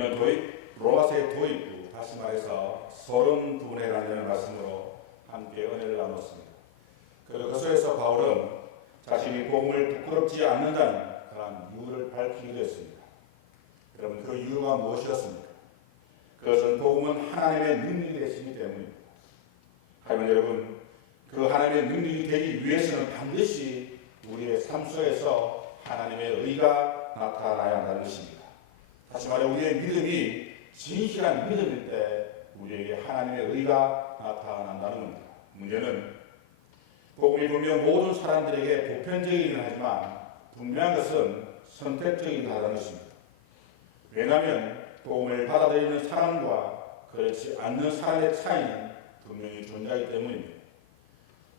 우리는 로마서의 도입부, 다시 말해서 서론 부분에 관련된 말씀으로 함께 은혜를 나눴습니다. 그리고 그 속에서 바울은 자신이 복음을 부끄럽지 않는다는 그런 이유를 밝히기도 했습니다. 여러분, 그 이유가 무엇이었습니까? 그것은 복음은 하나님의 능력이 되시기 때문입니다. 하지만 여러분, 그 하나님의 능력이 되기 위해서는 반드시 우리의 삶 속에서 하나님의 의가 나타나야 한다는 것입니다. 다시 말해 우리의 믿음이 진실한 믿음일 때 우리에게 하나님의 의가 나타난다는 겁니다. 문제는 복음이 분명 모든 사람들에게 보편적이긴 하지만 분명한 것은 선택적이긴 하다는 것입니다. 왜냐하면 복음을 받아들이는 사람과 그렇지 않는 사람의 차이는 분명히 존재하기 때문입니다.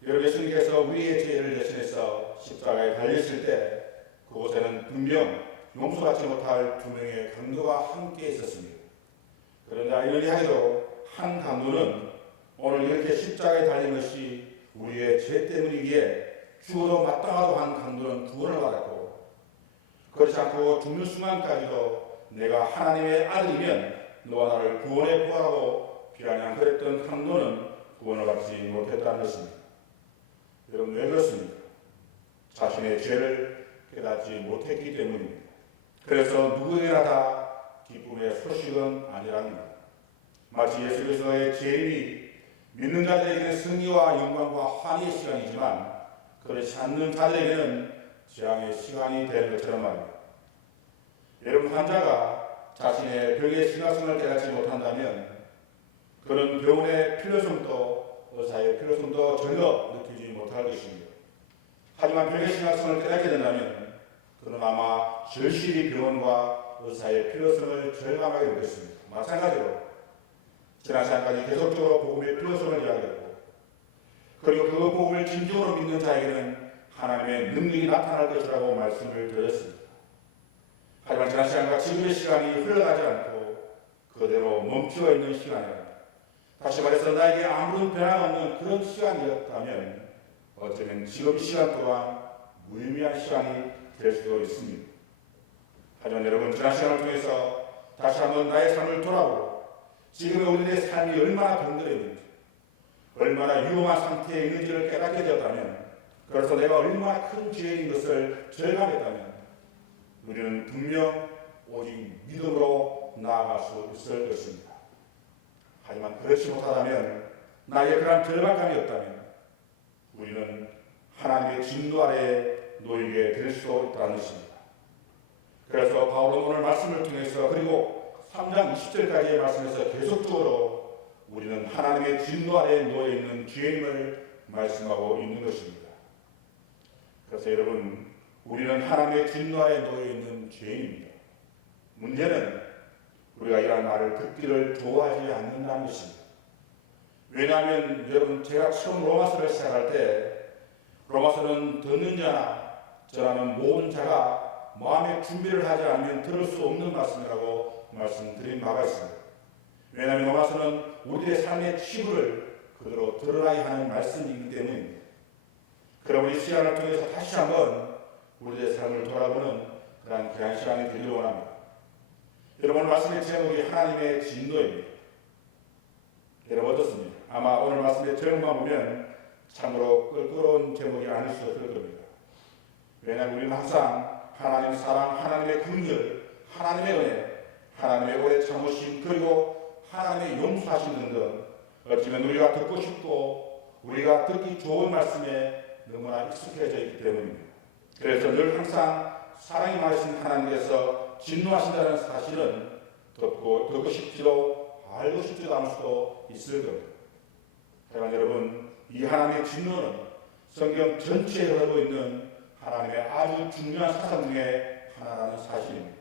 여러분, 예수님께서 우리의 죄를 대신해서 십자가에 달리실 때 그곳에는 분명 용서받지 못할 두 명의 강도가 함께 있었습니다. 그런데 아이러니하게도 한 강도는 오늘 이렇게 십자가에 달린 것이 우리의 죄 때문이기에 죽어도 마땅하도 한 강도는 구원을 받았고, 그렇지 않고 죽는 순간까지도 내가 하나님의 아들이면 너와 나를 구원해 구하라고 비아냥 그랬던 강도는 구원을 받지 못했다는 것입니다. 여러분, 왜 그렇습니까? 자신의 죄를 깨닫지 못했기 때문입니다. 그래서 누구에게나 다 기쁨의 소식은 아니랍니다. 마치 예수 그리스도의 재림이 믿는 자들에게는 승리와 영광과 환희의 시간이지만 그렇지 않는 자들에게는 재앙의 시간이 될 것처럼 말입니다. 여러분, 환자가 자신의 병의 심각성을 깨닫지 못한다면 그런 병원의 필요성도 의사의 필요성도 전혀 느끼지 못할 것입니다. 하지만 병의 심각성을 깨닫게 된다면 그는 아마 절실히 병원과 의사의 필요성을 절감하게 될 것입니다. 마찬가지로 지난 시간까지 계속적으로 복음의 필요성을 이야기했고, 그리고 그 복음을 진정으로 믿는 자에게는 하나님의 능력이 나타날 것이라고 말씀을 드렸습니다. 하지만 지난 시간과 지금의 시간이 흘러가지 않고 그대로 멈추어 있는 시간이라, 다시 말해서 나에게 아무런 변화가 없는 그런 시간이었다면 어쩌면 지금 시간 또한 무의미한 시간이 될 수도 있습니다. 하지만 여러분, 지난 시간을 통해서 다시 한번 나의 삶을 돌아보고 지금의 우리의 삶이 얼마나 병들어 있는지, 얼마나 위험한 상태에 있는지를 깨닫게 되었다면, 그래서 내가 얼마나 큰 죄인 것을 절감했다면 우리는 분명 오직 믿음으로 나아갈 수 있을 것입니다. 하지만 그렇지 못하다면, 나의 그런 절박감이 없다면 우리는 하나님의 진노 아래에 놓이게 될 수 있다는 것입니다. 그래서 바울은 오늘 말씀을 통해서, 그리고 3장 20절까지의 말씀에서 계속적으로 우리는 하나님의 진노 아래에 놓여 있는 죄임을 말씀하고 있는 것입니다. 그래서 여러분, 우리는 하나님의 진노 아래에 놓여 있는 죄인입니다. 문제는 우리가 이러한 말을 듣기를 좋아하지 않는다는 것입니다. 왜냐하면 여러분, 제가 처음 로마서를 시작할 때 로마서는 듣는 자나 전하는 모든 자가 마음의 준비를 하지 않으면 들을 수 없는 말씀이라고 말씀드린 바가 있습니다. 왜냐하면 로마서는 우리의 삶의 치부를 그대로 드러나게 하는 말씀이기 때문입니다. 그럼 이 시간을 통해서 다시 한번 우리의 삶을 돌아보는 그런 귀한 시간이 되기를 원합니다. 여러분, 오늘 말씀의 제목이 하나님의 진노입니다. 여러분, 어떻습니까? 아마 오늘 말씀의 제목만 보면 참으로 껄끄러운 제목이 아닐 수 없을 겁니다. 왜냐하면 우리는 항상 하나님의 사랑, 하나님의 긍휼, 하나님의 은혜, 하나님의 오래 참으심, 그리고 하나님의 용서하심 등등 어쩌면 우리가 듣고 싶고 우리가 듣기 좋은 말씀에 너무나 익숙해져 있기 때문입니다. 그래서 늘 항상 사랑이 많으신 하나님께서 진노하신다는 사실은 듣고 싶지도 알고 싶지도 않을 수도 있을 겁니다. 하지만 여러분, 이 하나님의 진노는 성경 전체에 흐르고 있는 하나님의 아주 중요한 사상 중에 하나라는 사실입니다.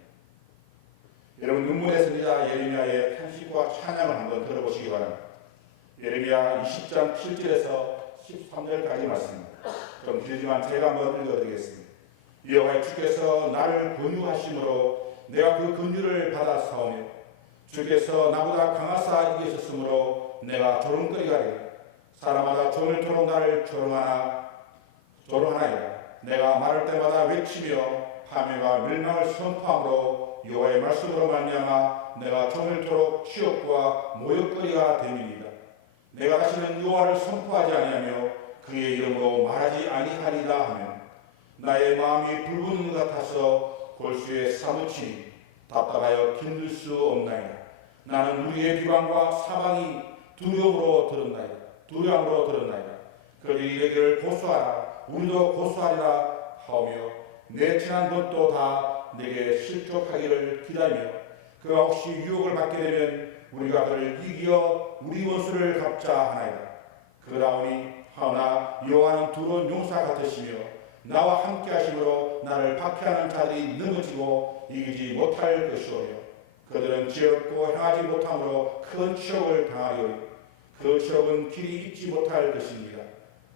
여러분, 눈물의 선지자 예레미야의 탄식과 찬양을 한번 들어보시기 바랍니다. 예레미야 20장 7절에서 13절까지 말씀입니다. 좀 길지만 제가 한번 읽어드리겠습니다. 여호와 주께서 나를 권유하심으로 내가 그 권유를 받아사오며 주께서 나보다 강하사 이기셨으므로 내가 조롱거리가리. 사람마다 조물토록 나를 조롱하나이다. 내가 말할 때마다 외치며 파멸과 멸망을 선포함으로 여호와의 말씀으로 말미암아 내가 종일토록 취업과 모욕거리가 됨이니이다. 내가 다시는 여호와를 선포하지 아니하며 그의 이름으로 말하지 아니하리라 하면 나의 마음이 불붙는 것 같아서 골수에 사무치니 답답하여 견딜 수 없나이다. 나는 우리의 비방과 사방이 두려움으로 들었나이다. 그들이 이르기를 고소하라, 우리도 고소하리라 하오며 내 친한 것도 다 내게 실족하기를 기다리며 그가 혹시 유혹을 받게 되면 우리가 그를 이겨 우리 원수를 갚자 하나이다. 그러하오니 하오나 여호와는 두려운 용사 같으시며 나와 함께 하심으로 나를 박해하는 자들이 넘어지고 이기지 못할 것이오며 그들은 지혜롭고 행하지 못함으로 큰 치욕을 당하리오니 그 치욕은 길이 잊지 못할 것입니다.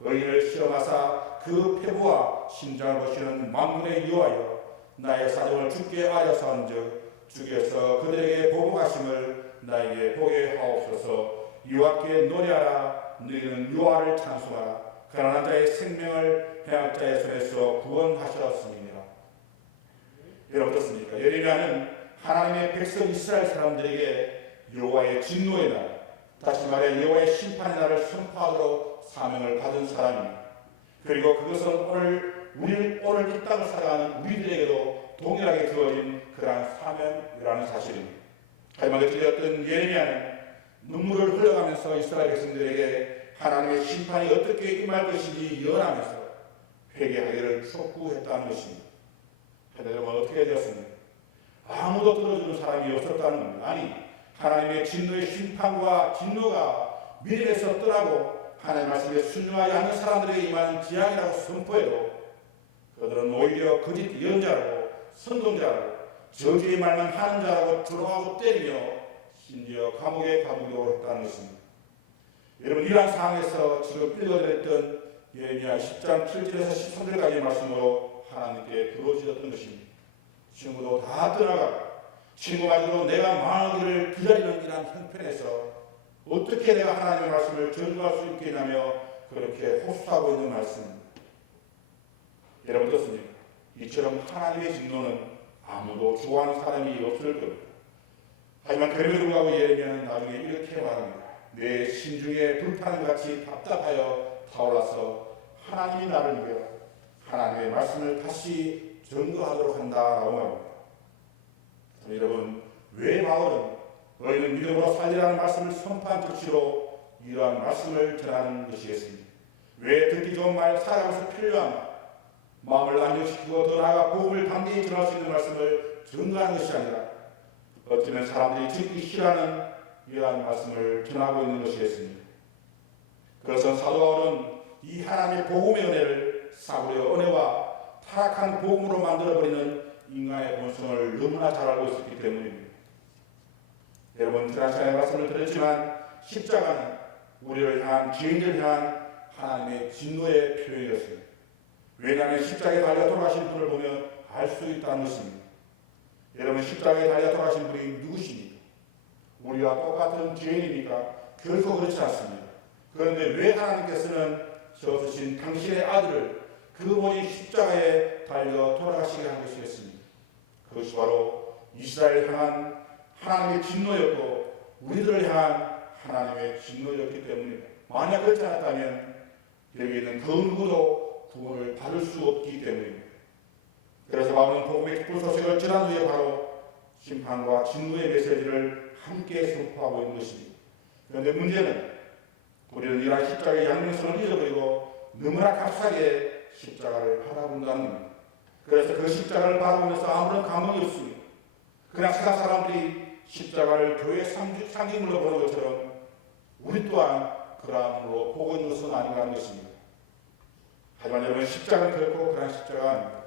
의인을 시험하사 그 패부와 심장을 보시는 만군의 여호와여, 나의 사정을 주께 알려서 한즉 주께서 그들에게 보복하심을 나에게 보게 하옵소서. 여호와께 노래하라, 너희는 여호와를 찬송하라. 가난한 자의 생명을 해악자의 손에서 구원하셨습니다. 여러분 어떻습니까? 예레미야는 하나님의 백성 이스라엘 사람들에게 여호와의 진노의 날, 다시 말해 여호와의 심판의 날을 선포하도록 사명을 받은 사람입니다. 그리고 그것은 오늘 이 땅을 살아가는 우리들에게도 동일하게 주어진 그러한 사명이라는 사실입니다. 하지만 그 들렸던 예레미야는 눈물을 흘려가면서 이스라엘 백성들에게 하나님의 심판이 어떻게 임할 것인지 예언하면서 회개하기를 촉구했다는 것입니다. 여러분 어떻게 되었습니까? 아무도 들어주는 사람이 없었다는 겁니다. 아니 하나님의 진노의 심판과 진노가 미래에서 떠나고 하나님의 말씀에 순종하지 않는 사람들에게 임하는 재앙이라고 선포해도 그들은 오히려 거짓 예언자라고 선동자라고 저주의 말만 하는 자라고 조롱하고 때리며 심지어 감옥에 가두려고 했다는 것입니다. 여러분 이러한 상황에서 지금 읽어드렸던 예레미야 10장 7절에서 13절까지의 말씀으로 하나님께 부르짖었던 것입니다. 친구도 다 떠나가고 친구마저도 내가 망하기를 기다리는 이러한 형편에서 어떻게 내가 하나님의 말씀을 전수할 수 있겠냐며 그렇게 호소하고 있는 말씀입니다. 여러분 어떻습니까? 이처럼 하나님의 진노는 아무도 좋아하는 사람이 없을 겁니다. 하지만 그럼에도 불구하고 예레미야는 나중에 이렇게 말합니다. 내 심중에 불판같이 답답하여 타올라서 하나님이 나를 이겨 하나님의 말씀을 다시 전거하도록 한다라고 말합니다. 여러분 왜 바울은 너희는 믿음으로 살리라는 말씀을 선포한 즉시로 이러한 말씀을 전하는 것이겠습니까? 왜 듣기 좋은 말 살아가면서 필요한 마음을 안정시키고 더 나아가 복음을 담대히 전할 수 있는 말씀을 전가하는 것이 아니라 어쩌면 사람들이 듣기 싫어하는 이러한 말씀을 전하고 있는 것이겠습니다. 그것은 사도 바울은 이 하나님의 복음의 은혜를 사고의 은혜와 타락한 복음으로 만들어버리는 인간의 본성을 너무나 잘 알고 있었기 때문입니다. 여러분 지난 시간에 말씀을 드렸지만 십자가는 우리를 향한 죄인을 향한 하나님의 진노의 표현이었습니다. 왜냐하면 십자가에 달려 돌아가신 분을 보면 알 수 있다는 것입니다. 여러분 십자가에 달려 돌아가신 분이 누구십니까? 우리와 똑같은 죄인입니까? 결코 그렇지 않습니다. 그런데 왜 하나님께서는 저 주신 당신의 아들을 그분이 십자가에 달려 돌아가시게 한 것이겠습니다. 그것이 바로 이스라엘 향한 하나님의 진노였고 우리들을 향한 하나님의 진노였기 때문입니다. 만약 그렇지 않았다면 여기 있는 그 누구도 구원을 받을 수 없기 때문입니다. 그래서 바울은 복음의 기쁜 소식을 전한 후에 바로 심판과 진노의 메시지를 함께 선포하고 있는 것입니다. 그런데 문제는 우리는 이러한 십자가의 양면성을 잊어버리고 너무나 값싸게 십자가를 바라본다는 겁니다. 그래서 그 십자가를 바라보면서 아무런 감흥이 없습니다. 그냥 세상 사람들이 십자가를 교회의 상징물로 보는 것처럼 우리 또한 그러함으로 보고 있는 것은 아닌가 하는 것입니다. 하지만 여러분 십자가는 결코 그런 십자가가 아닙니다.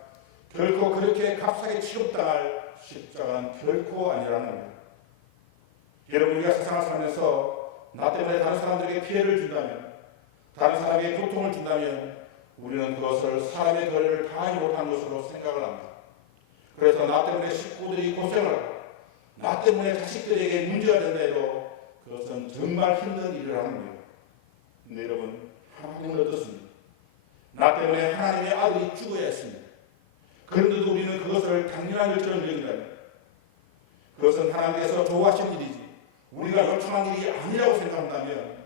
결코 그렇게 값싸게 취급당할 십자가는 결코 아니라는 겁니다. 여러분 우리가 세상을 살면서 나 때문에 다른 사람들에게 피해를 준다면 다른 사람에게 고통을 준다면 우리는 그것을 사람의 도리를 다하지 못한 것으로 생각을 합니다. 그래서 나 때문에 식구들이 고생을 하고 나 때문에 자식들에게 문제가 된다 해도 그것은 정말 힘든 일을 하는 겁니다. 근데 여러분 하나님은 어떻습니까? 나 때문에 하나님의 아들이 죽어야 했습니다. 그런데도 우리는 그것을 당연한 일처럼 여긴다면 그것은 하나님께서 좋아하시는 일이지 우리가 요청한 일이 아니라고 생각한다면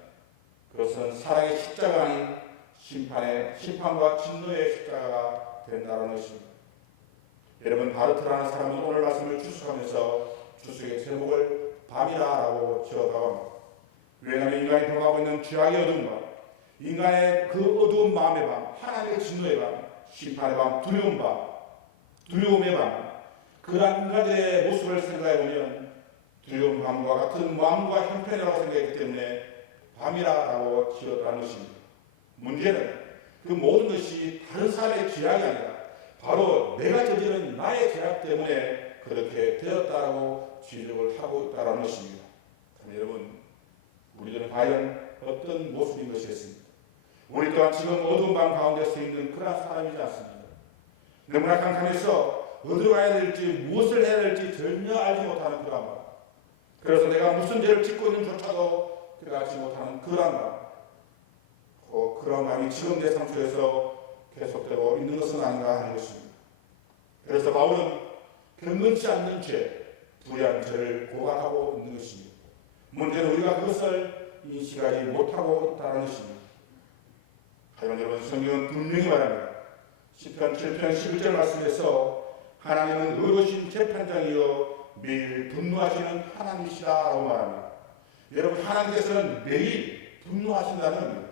그것은 사랑의 십자가 아닌 심판과 진노의 십자가가 된다는 것입니다. 여러분, 바르트라는 사람은 오늘 말씀을 추측하면서 추측의 제목을 밤이라고 지었다고 합니다. 왜냐하면 인간이 경험하고 있는 죄악의 어둠과 인간의 그 어두운 마음의 밤, 하나님의 진노의 밤, 심판의 밤, 두려움의 밤, 그러한 인간들의 모습을 생각해보면 두려운 밤과 같은 마음과 형편이라고 생각했기 때문에 밤이라고 지었다는 것입니다. 문제는 그 모든 것이 다른 사람의 죄악이 아니라 바로 내가 저지른 나의 죄악 때문에 그렇게 되었다라고 지적을 하고 있다는 것입니다. 여러분, 우리들은 과연 어떤 모습인 것이겠습니까? 우리 또한 지금 어두운 밤 가운데 서 있는 그런 사람이지 않습니다. 너무나 캄캄해서 어디로 가야 될지 무엇을 해야 될지 전혀 알지 못하는 그런 마음. 그래서 내가 무슨 죄를 짓고 있는지조차도 들어가지 못하는 그런 마음. 그런 마음이 지금 내 삶 속에서 계속되고 있는 것은 아닌가 하는 것입니다. 그래서 바울은 경건치 않는 죄, 불의한 죄를 고발하고 있는 것입니다. 문제는 우리가 그것을 인식하지 못하고 있다는 것입니다. 하지만 여러분, 성경은 분명히 말합니다. 시편 7편 11절 말씀에서 하나님은 의로우신 재판장이여 매일 분노하시는 하나님이시라고 말합니다. 여러분, 하나님께서는 매일 분노하신다는 겁니다.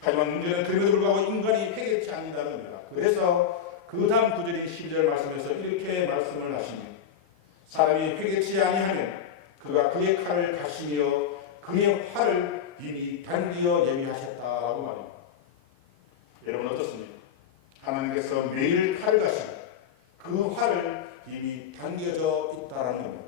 하지만 문제는 그럼에도 불구하고 인간이 회개치 않는다는 겁니다. 그래서 그 다음 구절인 12절 말씀에서 이렇게 말씀을 하십니다. 사람이 회개치 아니하면 그가 그의 칼을 가시며 그의 활을 이미 당기어 예비하셨다라고 말합니다. 여러분, 어떻습니까? 하나님께서 매일 칼을 가시고 그 활을 이미 당겨져 있다라는 겁니다.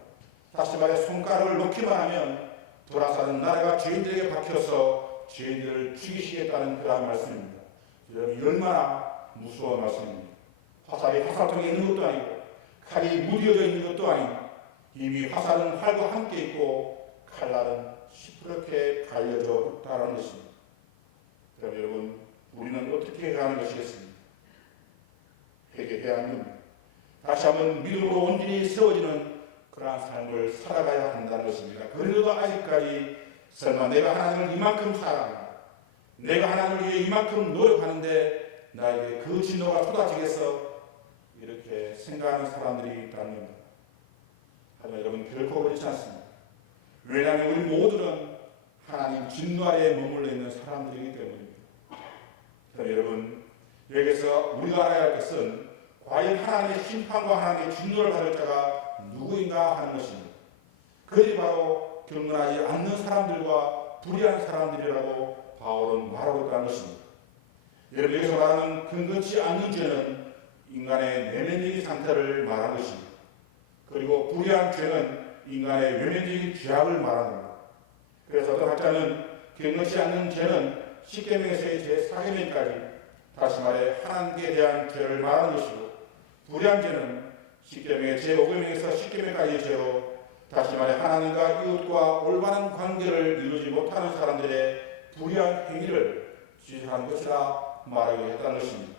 다시 말해 손가락을 놓기만 하면 돌아서는 나라가 죄인들에게 박혀서 죄인들을 죽이시겠다는 그러한 말씀입니다. 여러분, 얼마나 무서운 말씀입니다. 화살이 화살통에 있는 것도 아니고 칼이 무뎌져 있는 것도 아니고 이미 화살은 활과 함께 있고 칼날은 시퍼렇게 갈려져 있다는 것입니다. 그럼 여러분, 우리는 어떻게 해야 하는 것이겠습니까? 회개해야 하는 겁니다. 다시 한번 믿음으로 온전히 세워지는 그러한 삶을 살아가야 한다는 것입니다. 그래도 아직까지 설마 내가 하나님을 이만큼 사랑하고 내가 하나님을 위해 이만큼 노력하는데 나에게 그 진노가 쏟아지겠어? 이렇게 생각하는 사람들이 있다는 겁니다. 하지만 여러분, 결코 그렇지 않습니다. 왜냐하면 우리 모두는 하나님 진노 아래에 머물러 있는 사람들이기 때문입니다. 그럼 여러분, 여기서 우리가 알아야 할 것은 과연 하나님의 심판과 하나님의 진노를 받을 자가 누구인가 하는 것입니다. 그들이 바로 경건하지 않는 사람들과 불의한 사람들이라고 바울은 말하고 있다는 것입니다. 여러분, 여기서 말하는 경건치 않는 죄는 인간의 내면적인 상태를 말하는 것입니다. 그리고 불의한 죄는 인간의 외면적인 죄악을 말하는 겁니다. 그래서 어떤 학자는 경건치 않는 죄는 십계명에서의 제4계명까지 다시 말해 하나님께 대한 죄를 말하는 것이고, 불의한 죄는 십계명의 제5계명에서 십계명까지의 죄로 다시 말해 하나님과 이웃과 올바른 관계를 이루지 못하는 사람들의 불의한 행위를 지적하는 것이라 말하고 했다는 것입니다.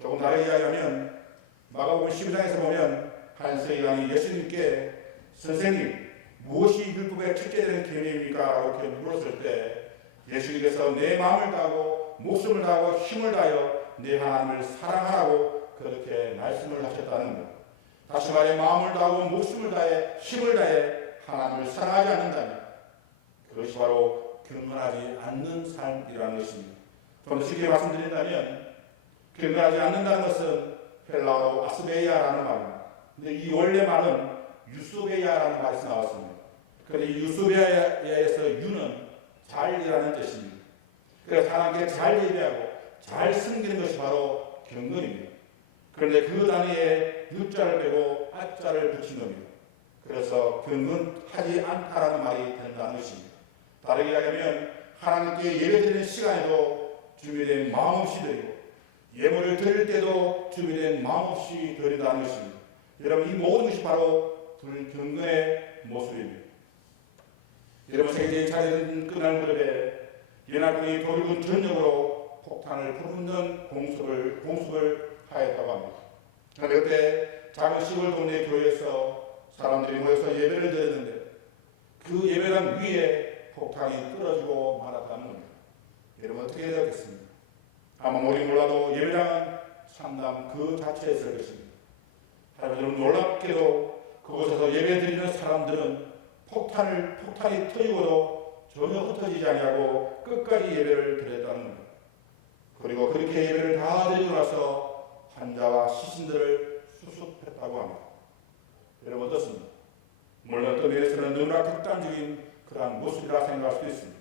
조금 다르게 이야기하면 마가복음 12장에서 보면 한 서기관이 예수님께 선생님, 무엇이 율법의 첫째 되는 계명입니까? 라고 이렇게 물었을 때 예수님께서 내 마음을 다하고 목숨을 다하고 힘을 다하여 내 하나님을 사랑하라고 그렇게 말씀을 하셨다는 겁니다. 다시 말해 마음을 다하고 목숨을 다해 힘을 다해 하나님을 사랑하지 않는다면 그것이 바로 경건하지 않는 삶이라는 것입니다. 좀 더 쉽게 말씀드린다면 경건하지 않는다는 것은 헬라어로 아스베이아라는 말입니다. 근데 이 원래 말은 유소베이아라는 말이 나왔습니다. 그런데 이 유소베이아에서 유는 잘이라는 뜻입니다. 그래서 하나님께 잘 예배하고 잘 섬기는 것이 바로 경건입니다. 그런데 그 단위에 유자를 빼고 아자를 붙인 겁니다. 그래서 경건하지 않다라는 말이 된다는 것입니다. 다르게 이야기하면 하나님께 예배드리는 시간에도 준비된 마음 없이 드리고 예물을 드릴 때도 준비된 마음 없이 드린다는 것입니다. 여러분, 이 모든 것이 바로 불경건의 모습입니다. 여러분, 세계적인 차례된 그날 무렵에 연합군이 독일군 전역으로 폭탄을 퍼붓는 공습을 하였다고 합니다. 그런데 그때 작은 시골 동네 교회에서 사람들이 모여서 예배를 드렸는데 그 예배당 위에 폭탄이 떨어지고 말았다는 겁니다. 여러분 어떻게 해야 되겠습니까? 아마 우리 몰라도 예배당은 상담 그 자체였을 것입니다. 하지만 여러분 놀랍게도 그곳에서 예배 드리는 사람들은 폭탄이 터지고도 전혀 흩어지지 아니하고 끝까지 예배를 드렸다는 겁니다. 그리고 그렇게 예배를 다 드리고 나서 환자와 시신들을 수습했다고 합니다. 여러분 어떻습니까? 물론 어떤 면에서는 너무나 극단적인 그러한 모습이라 생각할 수도 있습니다.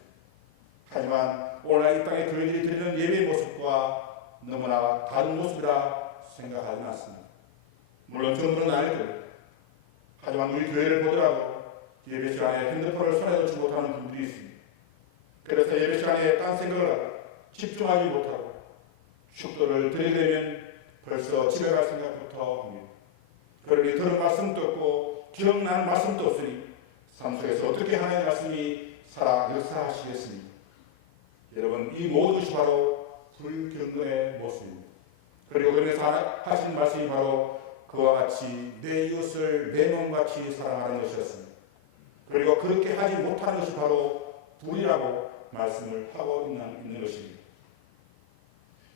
하지만 오늘 이 땅에 교회들이 드리는 예배의 모습과 너무나 다른 모습이라 생각하지는 않습니다. 물론 전부는 아니고, 하지만 우리 교회를 보더라도 예배 시간에 핸드폰을 손에 놓지 못하는 분들이 있습니다. 그래서 예배 시간에 딴 생각을 하고 집중하지 못하고 축도를 드리려면 벌써 집에 갈 생각부터 합니다. 그러니 들은 말씀도 없고 기억나는 말씀도 없으니 삶 속에서 어떻게 하나님의 말씀이 살아 역사하시겠습니까? 여러분 이 모든 것이 바로 불경건의 모습입니다. 그리고 그러면서 하신 말씀이 바로 그와 같이 내 이웃을 내 몸같이 사랑하는 것이었습니다. 그리고 그렇게 하지 못하는 것이 바로 불이라고 말씀을 하고 있는 것입니다.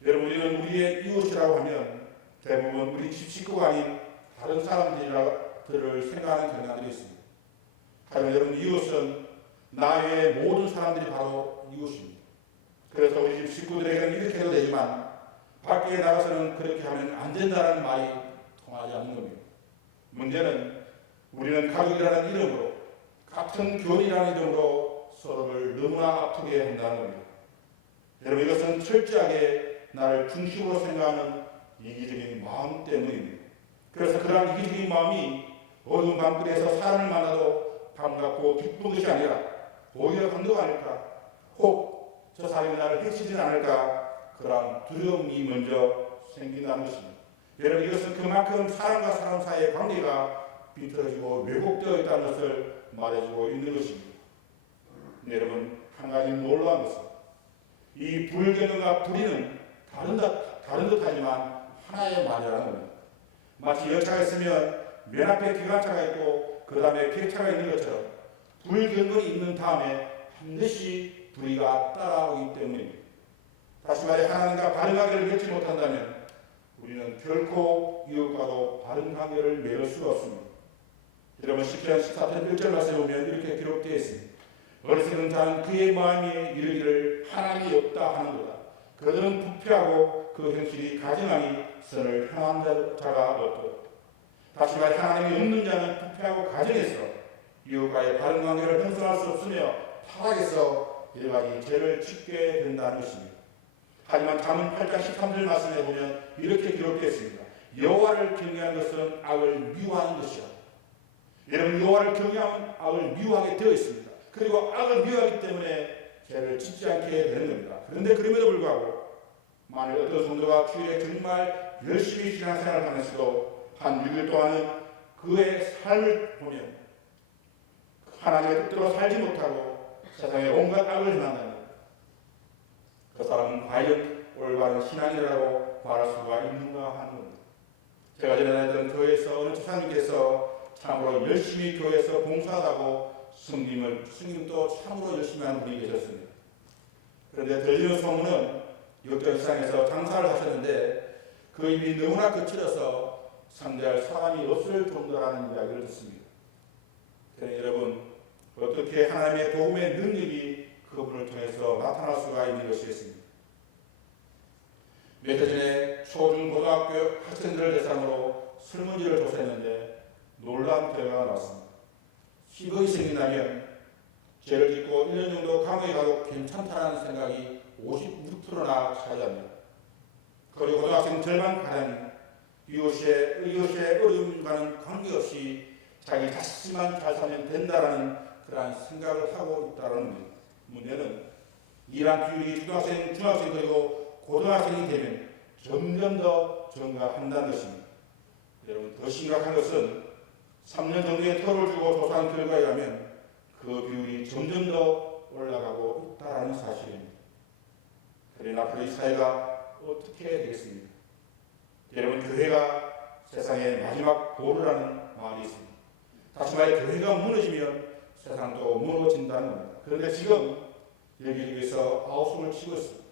여러분 우리는 우리의 이웃이라고 하면 대부분 우리 집 식구가 아닌 다른 사람들을 생각하는 경향들이 있습니다. 하지만 여러분 이웃은 나 외의 모든 사람들이 바로 이웃입니다. 그래서 우리 집 식구들에게는 이렇게 해도 되지만 밖에 나가서는 그렇게 하면 안 된다는 말이 통하지 않는 겁니다. 문제는 우리는 가족이라는 이름으로 같은 교인이라는 이름으로 서로를 너무나 아프게 한다는 겁니다. 여러분 이것은 철저하게 나를 중심으로 생각하는 이기적인 마음 때문입니다. 그래서 그러한 이기적인 마음이 어두운 밤길에서 사람을 만나도 반갑고 기쁜 것이 아니라 오히려 강도가 아닐까, 혹 저 사람이 나를 해치지는 않을까, 그러한 두려움이 먼저 생긴다는 것입니다. 여러분 이것은 그만큼 사람과 사람 사이의 관계가 비틀어지고 왜곡되어 있다는 것을 말해주고 있는 것입니다. 여러분 한 가지 놀라운 것은 이 불경건과 불의는 다른 듯하지만 하나의 말이라는 겁니다. 마치 열차가 있으면 맨 앞에 기관차가 있고 그 다음에 객차가 있는 것처럼 불경건이 있는 다음에 반드시 불의가 따라오기 때문입니다. 다시 말해 하나님과 바른 관계를 맺지 못한다면 우리는 결코 이웃과도 바른 관계를 맺을 수가 없습니다. 여러분 시편 14편 1절 말씀에 보면 이렇게 기록되어 있습니다. 어리석은 자는 그의 마음에 이르기를 하나님이 없다 하는도다. 그들은 부패하고 그 행실이 가증하니 선을 행한 자가 없도다. 다시 말해 하나님이 없는 자는 부패하고 가증해서 이웃과의 바른 관계를 형성할 수 없으며 타락해서 여러 가지 죄를 짓게 된다는 것입니다. 하지만 잠언 8장 13절 말씀에 보면 이렇게 기록되어 있습니다. 여호와를 경외하는 것은 악을 미워하는 것이야. 여러분 여호와를 경외하면 악을 미워하게 되어 있습니다. 그리고 악을 미워하기 때문에 죄를 짓지 않게 되는 겁니다. 그런데 그럼에도 불구하고 만일 어떤 성도가 주일에 정말 열심히 신앙생활을 하면서도 한 6일 동안은 그의 삶을 보면 하나님의 뜻대로 살지 못하고 세상에 온갖 악을 행한다면 그 사람은 과연 올바른 신앙이라고 말할 수가 있는가 하는 겁니다. 제가 전에 다녔던 교회에서 어느 집사님께서 참으로 열심히 교회에서 봉사하고 스님도 참으로 열심히 하는 분이 계셨습니다. 그런데 들리는 소문은 역전시장에서 장사를 하셨는데 그 입이 너무나 거칠어서 상대할 사람이 없을 정도라는 이야기를 듣습니다. 그러니 여러분 어떻게 하나님의 복음의 능력이 그분을 통해서 나타날 수가 있는 것이겠습니까? 몇 해 전에 초중 고등학교 학생들을 대상으로 설문지를 조사했는데 놀라운 결과가 나왔습니다. 희극이 생긴다면 죄를 짓고 1년 정도 감옥에 가도 괜찮다는 생각이 56%나 차지합니다. 그리고 고등학생 절반가량이 이웃의 어려움과는 관계없이 자기 자신만 잘 살면 된다라는 그러한 생각을 하고 있다는 문제는 이러한 비율이 초등학생, 중학생 그리고 고등학생이 되면 점점 더 증가한다는 것입니다. 여러분 더 심각한 것은 3년 정도의 털을 주고 조사한 결과에 의하면 그 비율이 점점 더 올라가고 있다는 사실입니다. 그러나 앞으로 이 사회가 어떻게 되겠습니까? 여러분 교회가 세상의 마지막 보루라는 말이 있습니다. 다시 말해 교회가 무너지면 세상도 무너진다는 겁니다. 그런데 지금 여기저기서 아우성을 치고 있습니다.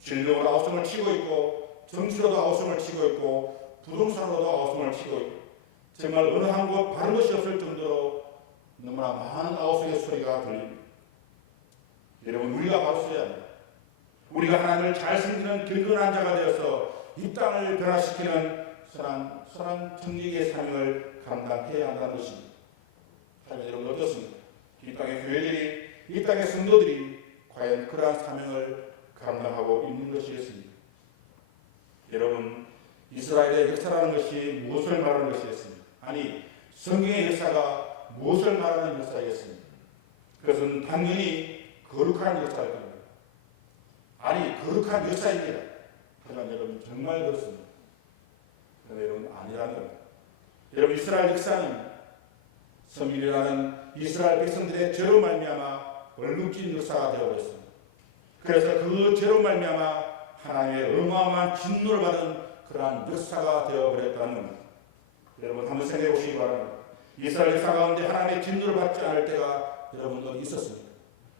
진로로 아우성을 치고 있고 정치로도 아우성을 치고 있고 부동산으로도 아우성을 치고 있고 정말 어느 한 곳 바른 것이 없을 정도로 너무나 많은 아우성의 소리가 들립니다. 여러분 우리가 바로 서야 합니다. 우리가 하나님을 잘 섬기는 경건한 자가 되어서 이 땅을 변화시키는 선한 정직의 사명을 감당해야 한다는 것입니다. 하지만 여러분 어떻습니까? 이 땅의 교회들이, 이 땅의 성도들이 과연 그러한 사명을 감당하고 있는 것이겠습니까? 여러분 이스라엘의 역사라는 것이 무엇을 말하는 것이겠습니까? 아니 성경의 역사가 무엇을 말하는 역사이겠습니까? 그것은 당연히 거룩한 역사일 겁니다. 아니 거룩한 역사입니다. 하지만 여러분 정말 그렇습니다. 그런데 여러분 아니라는 겁니다. 여러분 이스라엘 역사는 서민이라는 이스라엘 백성들의 죄로 말미암아 얼룩진 역사가 되어버렸습니다. 그래서 그 죄로 말미암아 하나님의 어마어마한 진노를 받은 그러한 역사가 되어버렸다는 겁니다. 여러분 한번 생각해 보시기 바랍니다. 이스라엘 역사 가운데 하나님의 진노를 받지 않을 때가 여러분 어디 있었습니까?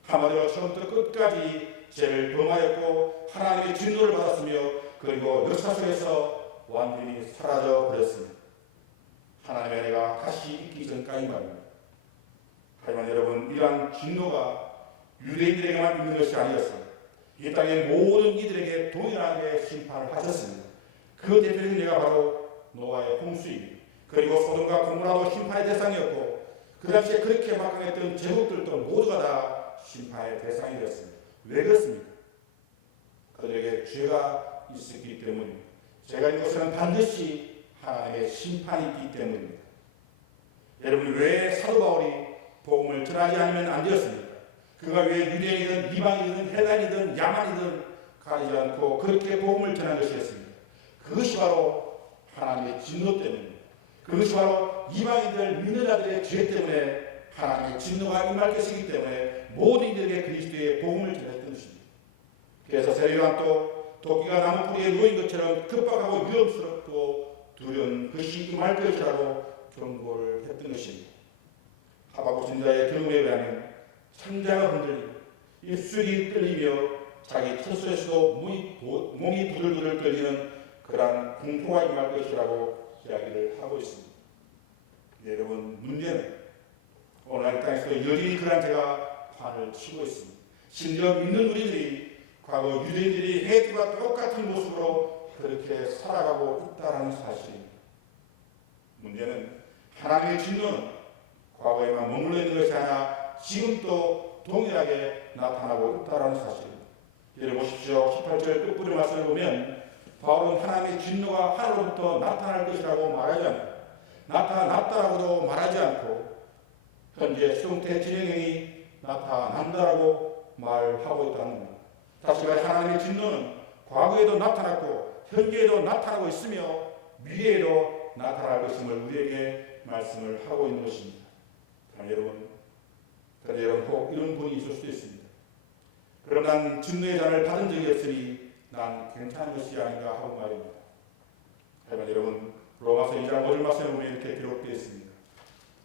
한마디로 처음부터 끝까지 죄를 범하였고 하나님의 진노를 받았으며 그리고 역사 속에서 완전히 사라져 버렸습니다. 하나님의 은혜가 다시 있기 전까지 말입니다. 하지만 여러분 이러한 진노가 유대인들에게만 있는 것이 아니었습니다. 이 땅의 모든 이들에게 동일하게 심판을 하셨습니다. 그 대표적인 예가 바로 노아의 홍수입니다. 그리고 소돔과 고모라도 심판의 대상이었고 그 당시에 그렇게 막강했던 제국들도 모두가 다 심판의 대상이 되었습니다. 왜 그렇습니까? 그들에게 죄가 있었기 때문입니다. 죄가 있는 것은 반드시 하나님의 심판이 있기 때문입니다. 여러분 왜 사도 바울이 복음을 전하지 않으면 안 되었습니까? 그가 왜 유대인이든 이방이든 헬라인이든 야만이든 가리지 않고 그렇게 복음을 전한 것이었습니다. 그것이 바로 하나님의 진노 때문입니다. 그것이 바로 이방인들 믿는 자들의 죄 때문에 하나님의 진노가 임할 것이기 때문에 모든 이들에게 그리스도의 복음을 전했던 것입니다. 그래서 세례요한도 도끼가 나무 뿌리에 놓인 것처럼 급박하고 위험스럽고 두려운 것이 임할 것이라고 경고를 했던 것입니다. 하박국 선지자의 경험에 의하면 창자가 흔들리고 입술이 떨리며 자기 처소에서도 몸이 부들부들 떨리는 그러한 공포가 임할 것이라고 이야기를 하고 있습니다. 여러분 문제는 오늘 땅에서 여전히 그러한 죄가 판을 치고 있습니다. 심지어 믿는 우리들이 과거 유대인들이 해티와 똑같은 모습으로 그렇게 살아가고 있다는 사실입니다. 문제는 하나님의 진노는 과거에만 머물러 있는 것이 아니라 지금도 동일하게 나타나고 있다는 사실입니다. 여러분 보십시오. 18절 끝부분 말씀을 보면 바울은 하나님의 진노가 하늘로부터 나타날 것이라고 말하지 않고 나타났다라고도 말하지 않고 현재 수동태 진행형이 나타난다라고 말하고 있다는 겁니다. 다시 말해 하나님의 진노는 과거에도 나타났고 현재에도 나타나고 있으며 미래에도 나타날 것임을 우리에게 말씀을 하고 있는 것입니다. 여러분 꼭 이런 분이 있을 수도 있습니다. 그럼 난 진노의 잔을 받은 적이 없으니 난 괜찮은 것이 아닌가 하고 말입니다. 하지만 여러분 로마서 2장 5절 말씀에 보면 이렇게 기록되어 있습니다.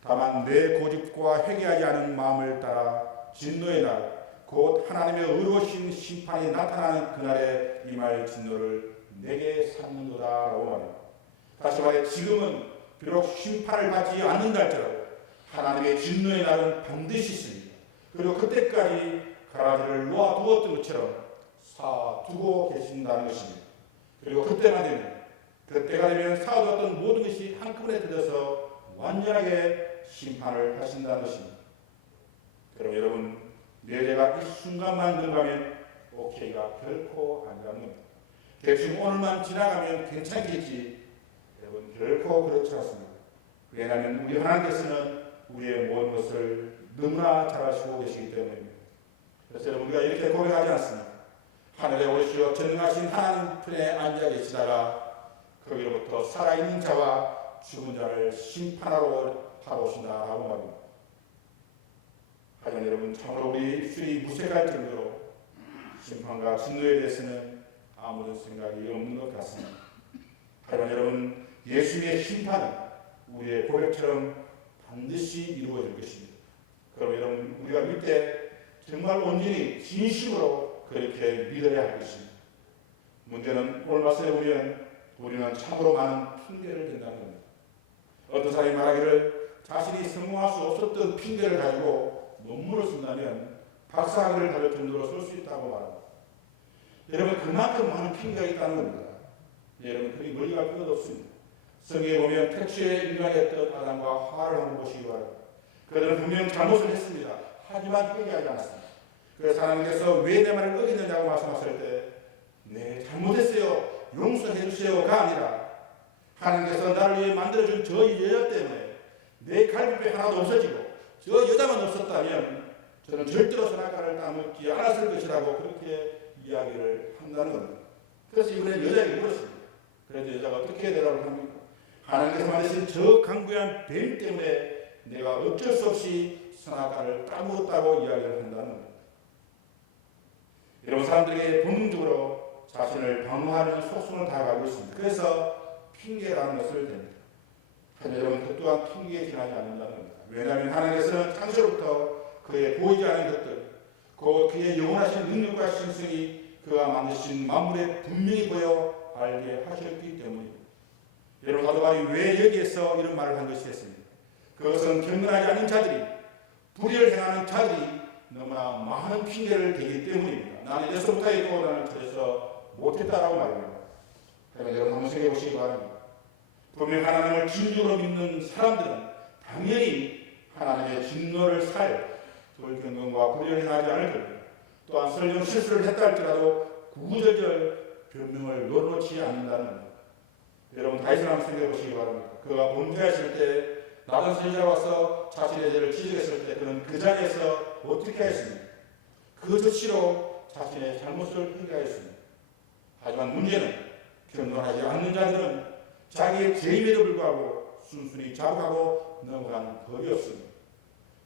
다만 내 고집과 회개하지 않은 마음을 따라 진노의 날 곧 하나님의 의로우신 심판이 나타나는 그날에 임할 진노를 내게 삼는도다 라고 말합니다. 다시 말해 지금은 비록 심판을 받지 않는다 할지라도 하나님의 진노의 날은 반드시 있습니다. 그리고 그때까지 가라지를 놓아두었던 것처럼 사두고 계신다는 것입니다. 그리고 그때가 되면 사두었던 모든 것이 한꺼번에 들어서 완전하게 심판을 하신다는 것입니다. 그럼 여러분 내 죄가 이 순간만 넘어가면 오케이가 결코 아니라는 겁니다. 대충 오늘만 지나가면 괜찮겠지. 여러분 결코 그렇지 않습니다. 왜냐하면 우리 하나님께서는 우리의 모든 것을 너무나 잘 아시고 계시기 때문입니다. 그래서 여러분 우리가 이렇게 고백하지 않습니다. 하늘에 오시어 전능하신 하나님 편에 앉아 계시다가 거기로부터 살아있는 자와 죽은 자를 심판하러 오신다라고 말합니다. 하지만 여러분 참으로 우리 입술이 무색할 정도로 심판과 진노에 대해서는 아무런 생각이 없는 것 같습니다. 하지만 여러분 예수님의 심판은 우리의 고백처럼 반드시 이루어질 것입니다. 그럼 여러분 우리가 믿을 때 정말 온전히 진심으로 그렇게 믿어야 할 것입니다. 문제는 오늘 말씀에 보면 우리는 참으로 많은 핑계를 댄다는 겁니다. 어떤 사람이 말하기를 자신이 성공할 수 없었던 핑계를 가지고 논문을 쓴다면 박사학위를 받을 정도로 쓸 수 있다고 말합니다. 여러분 그만큼 많은 핑계가 있다는 겁니다. 여러분 그리 멀리 갈 필요도 없습니다. 성경에 보면 태초에 인간이었던 아담과 하와를 한번 보시기 바랍니다. 그들은 분명 잘못을 했습니다. 하지만 회개하지 않았습니다. 그래서 하나님께서 왜 내 말을 어기느냐고 말씀하실 때 네 잘못했어요 용서해 주세요가 아니라 하나님께서 나를 위해 만들어준 저 여자 때문에 내 갈비뼈 하나도 없어지고 저 여자만 없었다면 저는 절대로 선악과를 따먹지 않았을 것이라고 그렇게 이야기를 한다는 겁니다. 그래서 이번에 여자에게 물었습니다. 그래서 여자가 어떻게 대답을 합니까? 하나님께서 만드신 저 강구한 뱀 때문에 내가 어쩔 수 없이 선악과를 따먹었다고 이야기를 한다는 겁니다. 이런 사람들에게 본능적으로 자신을 방어하는 속성을 다 가지고 있습니다. 그래서 핑계라는 것을 댑니다. 하지만 여러분 그 또한 핑계에 지나지 않는다는 겁니다. 왜냐하면 하나님께서는 창세로부터 그의 보이지 않은 것들, 그의 영원하신 능력과 신성이 그가 만드신 만물에 분명히 보여 알게 하셨기 때문입니다. 여러분 사도 바울이 왜 여기에서 이런 말을 한 것이겠습니까? 그것은 경건하지 않은 자들이 불의를 행하는 자들이 너무나 많은 핑계를 대기 때문입니다. 나는 이래서부터 했고 나는 저래서 못했다라고 말합니다. 그러면 여러분 한번 생각해 보시기 바랍니다. 분명 하나님을 진리로 믿는 사람들은 당연히 하나님의 진노를 살 돌경건과 불의를 행하지 않을 겁니다. 또한 설령 실수를 했다 할지라도 구구절절 변명을 놓지 않는다는 겁니다. 여러분 다윗을 한번 생각해 보시기 바랍니다. 그가 범죄했을 때 나단 선지자가 와서 자신의 죄를 지적했을 때 그는 그 자리에서 어떻게 했습니까? 그 조치로 자신의 잘못을 회개하였습니다. 하지만 문제는 경건하지 않는 자들은 자기의 죄임에도 불구하고 순순히 자복하고 넘어가는 법이 없습니다.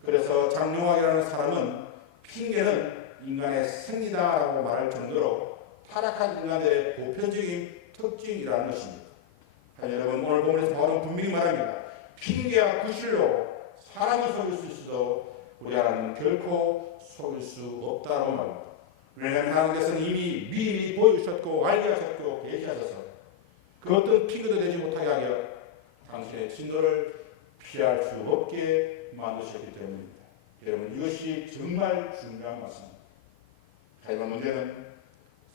그래서 장용학이라는 사람은 핑계는 인간의 생리다라고 말할 정도로 타락한 인간들의 보편적인 특징이라는 것입니다. 여러분 오늘 본문에서 바울은 분명히 말합니다. 핑계와 구실로 사람을 속일 수 있어도 우리 하나님은 결코 속일 수 없다고 말합니다. 왜냐하면 하나님께서는 이미 미리 보여주셨고 알게 하셨고 계시하셔서 그 어떤 핑계도 되지 못하게 하여 당신의 진노를 피할 수 없게 만드셨기 때문입니다. 여러분 이것이 정말 중요한 말씀입니다. 하지만 문제는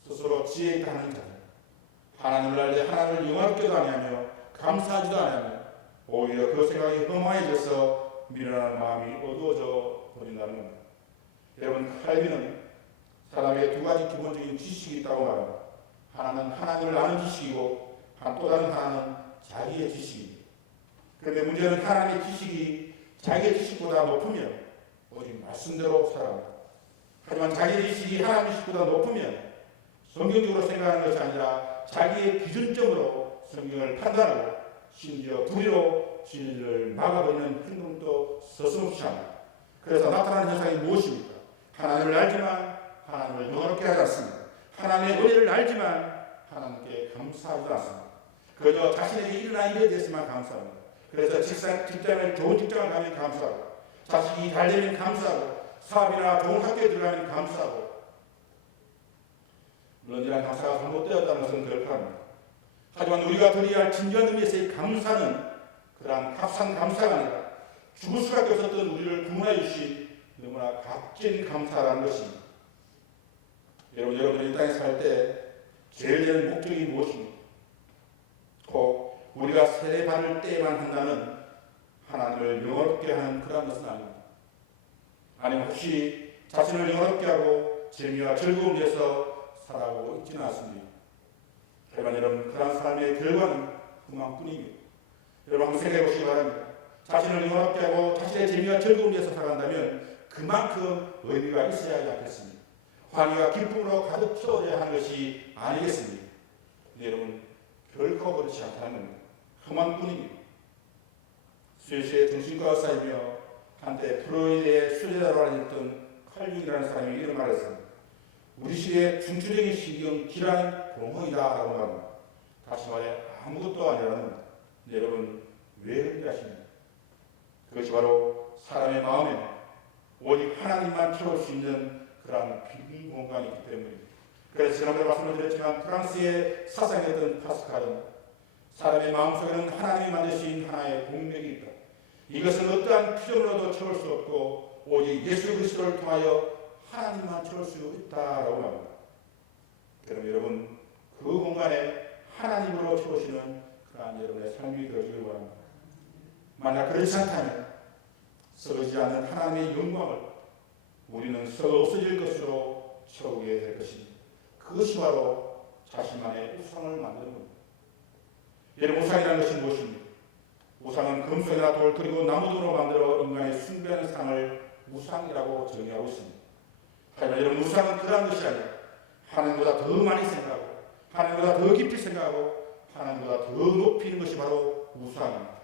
스스로 지혜 있다 하는 자들, 하나님을 알 때 하나님을 영화롭게도 아니하며 감사하지도 아니하며 오히려 그 생각이 험하해져서 미련한 마음이 어두워져 버린다는 겁니다. 여러분 칼빈은 사람의 두 가지 기본적인 지식이 있다고 말합니다. 하나는 하나님을 아는 지식이고 또 다른 하나는 자기의 지식입니다. 그런데 문제는 하나님의 지식이 자기의 지식보다 높으면 오직 말씀대로 살아갑니다. 하지만 자기의 지식이 하나님의 지식보다 높으면 성경적으로 생각하는 것이 아니라 자기의 기준점으로 성경을 판단하고 심지어 불의로 진리를 막아버리는 행동도 서슴없이 합니다. 그래서 나타나는 현상이 무엇입니까? 하나님을 알지만 하나님을 영원롭게 하지 않습니다. 하나님의 은혜를 알지만 하나님께 감사하지 않습니다. 그저 자신에게 일어난 일에 대해서만 감사합니다. 그래서 직장에 좋은 직장을 가면 감사하고 자식이 잘 되면 감사하고 사업이나 좋은 학교에 들어가면 감사하고 물론 이런 감사가 잘못되었다는 것은 그렇답니다. 하지만 우리가 드려야 할 진정한 의미에서의 감사는 그러한 값싼 감사가 아니라 죽을 수밖에 없었던 우리를 구원해 주신 너무나 값진 감사라는 것입니다. 여러분들이 이 땅에 살 때 제일 되는 목적이 무엇입니까? 꼭 우리가 세례 받을 때만 한다는 하나님을 영원롭게 하는 그런 것은 아닙니다. 아니면 혹시 자신을 영원롭게 하고 재미와 즐거움 위해서 살아가고 있지는 않습니다. 하지만 여러분 그런 삶의 결과는 그만뿐입니다. 여러분 한번 생각해 보시기 바랍니다. 자신을 영원롭게 하고 자신의 재미와 즐거움 위해서 살아간다면 그만큼 의미가 있어야 하지 않겠습니까? 환희와 기쁨으로 가득 채워져야 하는 것이 아니겠습니까? 여러분 결코 그렇지 않다는 겁니다. 그만뿐입니다. 스위스의 정신과 의사이며 한때 프로이드의 수제자로 알려졌던 칼융이라는 사람이 이런 말을 했습니다. 우리 시대의 중추적인 신경 질환 공허이다라고 말합니다. 다시 말해 아무것도 아니라는 겁니다. 여러분 왜 그런지 아십니까? 그것이 바로 사람의 마음에 오직 하나님만 채울 수 있는 그러한 빈 공간이 있기 때문입니다. 그래서 지난번에 말씀을 드렸지만 프랑스의 사상이었던 파스칼은 사람의 마음속에는 하나님이 만드신 하나의 공백이 있다. 이것은 어떠한 피조물로도 채울 수 없고 오직 예수 그리스도를 통하여 하나님만 채울 수 있다라고 합니다. 그럼 여러분 그 공간에 하나님으로 채우시는 그러한 여러분의 삶이 되어지길 바랍니다. 만약 그렇지 않다면 썩어지지 않는 하나님의 영광을 우리는 썩어 없어질 것으로 채우게 될 것입니다. 그것이 바로 자신만의 우상을 만드는 겁니다. 여러분 우상이라는 것이 무엇입니까? 우상은 금속이나 돌 그리고 나무 등으로 만들어 인간의 숭배하는 상을 우상이라고 정의하고 있습니다. 하지만 여러분 우상은 그러한 것이 아니라 하나님보다 더 많이 생각하고 하나님보다 더 깊이 생각하고 하나님보다 더 높이는 것이 바로 우상입니다.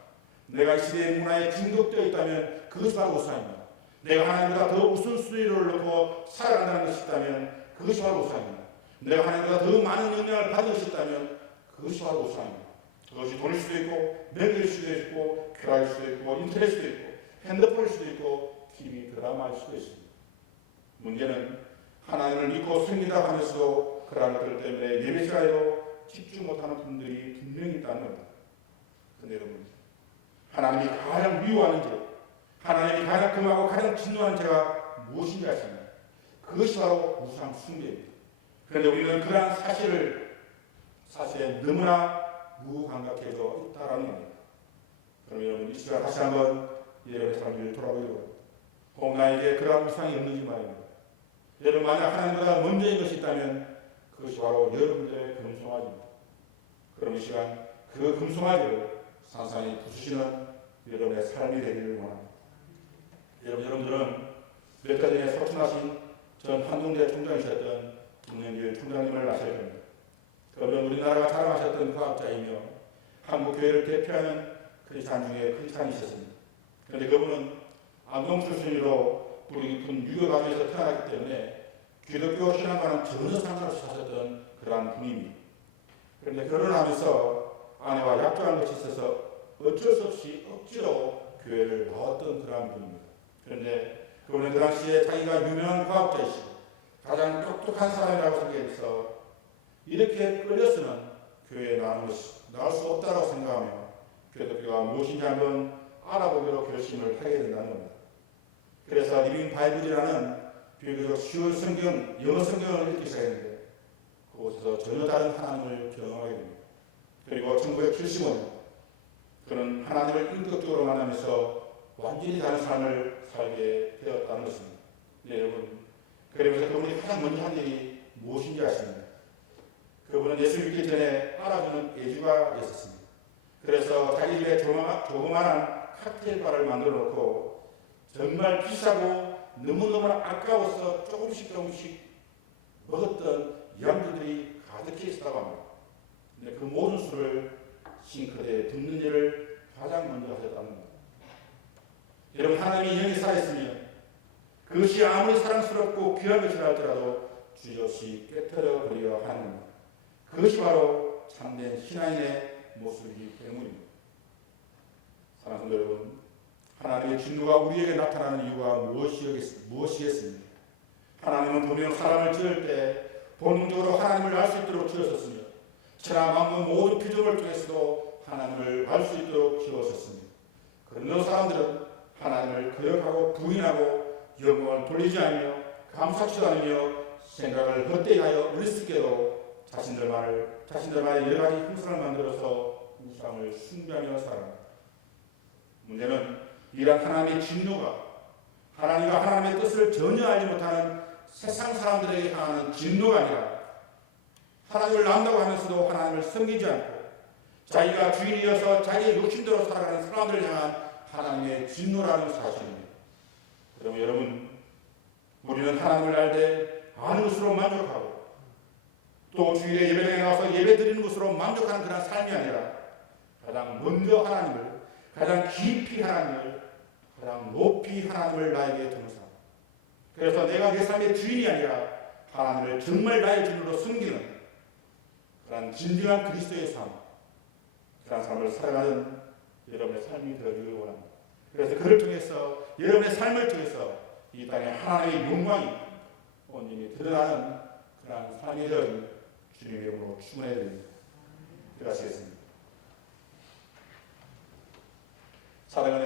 내가 이 시대의 문화에 중독되어 있다면 그것이 바로 우상입니다. 내가 하나님보다 더 우선순위를 놓고 살아간다는 것이 있다면 그것이 바로 우상입니다. 내가 하나님보다 더 많은 영향을 받은 것이 있다면 그것이 바로 우상입니다. 그것이 돈일 수도 있고 명예일 수도 있고 쾌락일 수도 있고 인터넷일 수도 있고 핸드폰일 수도 있고 TV 드라마일 수도 있습니다. 문제는 하나님을 믿고 섬기다 하면서도 그러한 것들 때문에 예배 시간에도 집중 못하는 분들이 분명히 있다는 겁니다. 그런데 여러분 하나님이 가장 미워하는 죄, 하나님이 가장 금하고 가장 진노하는 죄가 무엇인지 아십니까? 그것이 바로 우상 숭배입니다. 그런데 우리는 그러한 사실에 너무나 무감각해져 있다라는 겁니다. 그럼 여러분 이 시간 다시 한번 여러분의 삶을 돌아보게 됩니다. 혹 나에게 그러한 우상이 없는지 말입니다. 여러분 만약 하나님보다 먼저인 것이 있다면 그것이 바로 여러분들의 금송아지입니다. 그럼 이 시간 그 금송아지를 산산히 부수시는 여러분의 삶이 되기를 원합니다. 여러분들은 몇 달 전에 소천하신 전 한동대 총장이셨던 김영길 총장님을 아실 겁니다. 그분은 우리나라가 자랑하셨던 과학자이며 한국 교회를 대표하는 크리스찬 중에 크리스찬이셨습니다. 그런데 그분은 안동 출신으로 뿌리 깊은 유교 가정에서 태어났기 때문에 기독교 신앙과는 전혀 상관없이 사셨던 그러한 분입니다. 그런데 결혼하면서 아내와 약속한 것이 있어서 어쩔 수 없이 억지로 교회를 나왔던 그러한 분입니다. 그런데 그분은 그 당시에 자기가 유명한 과학자이시고 가장 똑똑한 사람이라고 생각해서 이렇게 끌려서는 교회에 나올 수 없다고 생각하며 기독교가 무엇인지 한번 알아보기로 결심을 하게 된다는 겁니다. 그래서 리빙 바이블이라는 비교적 쉬운 성경, 영어 성경을 읽기 시작했는데 그곳에서 전혀 다른 하나님을 경험하게 됩니다. 그리고 1970년 그는 하나님을 인격적으로 만나면서 완전히 다른 삶을 살게 되었다는 것입니다. 네, 여러분. 그러면서 그분이 가장 먼저 한 일이 무엇인지 아십니까? 그분은 예수 믿기 전에 알아주는 예주가 있었습니다. 그래서 자기 집에 조그마한 칵테일 바를 만들어 놓고 정말 비싸고 너무너무 아까워서 조금씩 먹었던 양주들이 가득히 있었다고 합니다. 근데 그 모든 술을 싱크대에 붓는 일을 가장 먼저 하셨다는 겁니다. 여러분 하나님이 영이 살아있으면 그것이 아무리 사랑스럽고 귀한 것이라 할지라도 주저없이 깨트려 버리려 하는 겁니다. 그것이 바로 참된 신앙인의 모습이기 때문입니다. 사랑하는 여러분, 하나님의 진노가 우리에게 나타나는 이유가 무엇이겠습니까? 하나님은 분명 사람을 지을 때 본능적으로 하나님을 알 수 있도록 지으셨으며 천하 만물 모든 피조물 중에서도 하나님을 알 수 있도록 지으셨습니다. 그런데 사람들은 하나님을 거역하고 부인하고 영광을 돌리지 않으며 감사치도 않으며 생각을 헛되이 하여 어리석게도 자신들만의 여러 가지 형상을 만들어서 우상을 숭배하며 살아갑니다. 문제는 이러한 하나님의 진노가 하나님과 하나님의 뜻을 전혀 알지 못하는 세상 사람들에게 향하는 진노가 아니라 하나님을 안다고 하면서도 하나님을 섬기지 않고 자기가 주인이어서 자기의 욕심대로 살아가는 사람들을 향한 하나님의 진노라는 사실입니다. 그러면 여러분, 우리는 하나님을 알 때 아는 것으로 만족하고 또 주일에 예배당에 나와서 예배 드리는 것으로 만족하는 그런 삶이 아니라 가장 먼저 하나님을, 가장 깊이 하나님을, 가장 높이 하나님을 나에게 두는 삶. 그래서 내가 내 삶의 주인이 아니라 하나님을 정말 나의 주인으로 섬기는 그런 진정한 그리스도의 삶, 그런 삶을 살아가는 여러분의 삶이 되어지길 원합니다. 그래서 그를 통해서 여러분의 삶을 통해서 이 땅에 하나님의 영광이 온전히 드러나는 그러한 삶이 되는 주님의 이름으로 축원해 드립니다. 기도하시겠습니다. 사랑하는